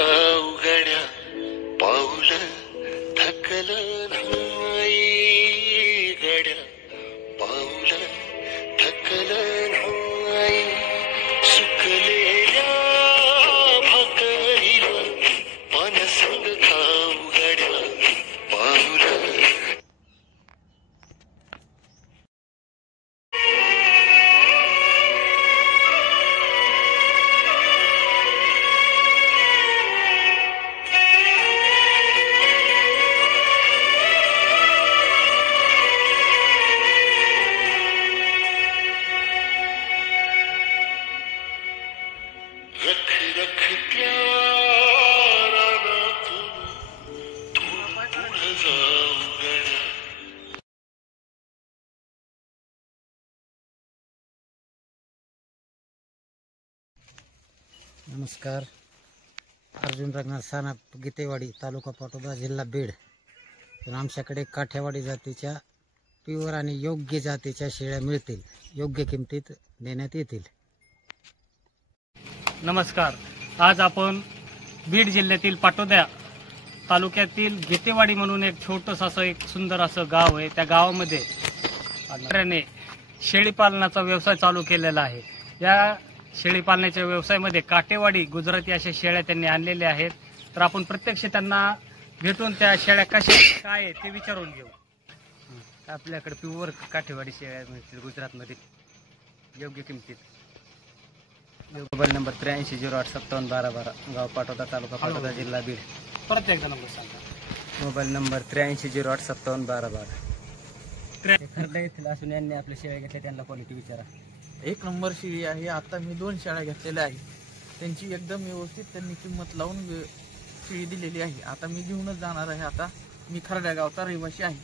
जाऊ गड्या पाऊल थकलं नाही गड्या पाऊल थकलं नाही सुकलेल्या भाकरीला पानसंग खाऊ गड्या पाऊल रख रख प्यारा ना तू पुढं जाऊ गड्या नमस्कार. अर्जुन रंगनाथ सानप, गीतेवाडी, तालुका पाटोदा, जिल्हा बीड. तर आमच्याकडे काठेवाडी जातीच्या प्युअर आणि योग्य जातीच्या शेळ्या मिळतील, योग्य किमतीत देण्यात येतील. नमस्कार. आज आपण बीड जिल्ह्यातील पाटोदा तालुक्यातील गीतेवाडी म्हणून एक छोटंसं असं एक सुंदर असं गाव आहे. त्या गावामध्ये शेतकऱ्याने शेळीपालनाचा व्यवसाय चालू केलेला आहे. या शेळीपालनाच्या व्यवसायामध्ये काठेवाडी गुजराती अशा शेळ्या त्यांनी आणलेल्या आहेत. तर आपण प्रत्यक्ष त्यांना भेटून त्या शेळ्या कशा काय आहे ते विचारून घेऊ. आपल्याकडे प्युअर काठेवाडी शेळ्या मिळतील गुजरातमध्ये योग्य किमतीत. मोबाईल नंबर 8308571212, गाव पाटोदा, तालुका पाटोदा, जिल्हा बीड. परत एकदा नंबर सांगा. Mobile number 8308571212. खरडा येथील असून यांनी आपल्या शेळ्या घेतल्या, त्यांना क्वालिटी विचारा. एक नंबर शेळी आहे. आता मी 2 शेळ्या घेतलेल्या आहे. त्यांची एकदम व्यवस्थित त्यांनी किंमत लावून शेळी दिलेली आहे. आता मी घेऊनच जाणार आहे. आता मी खरड्या गावचा रहिवासी आहे.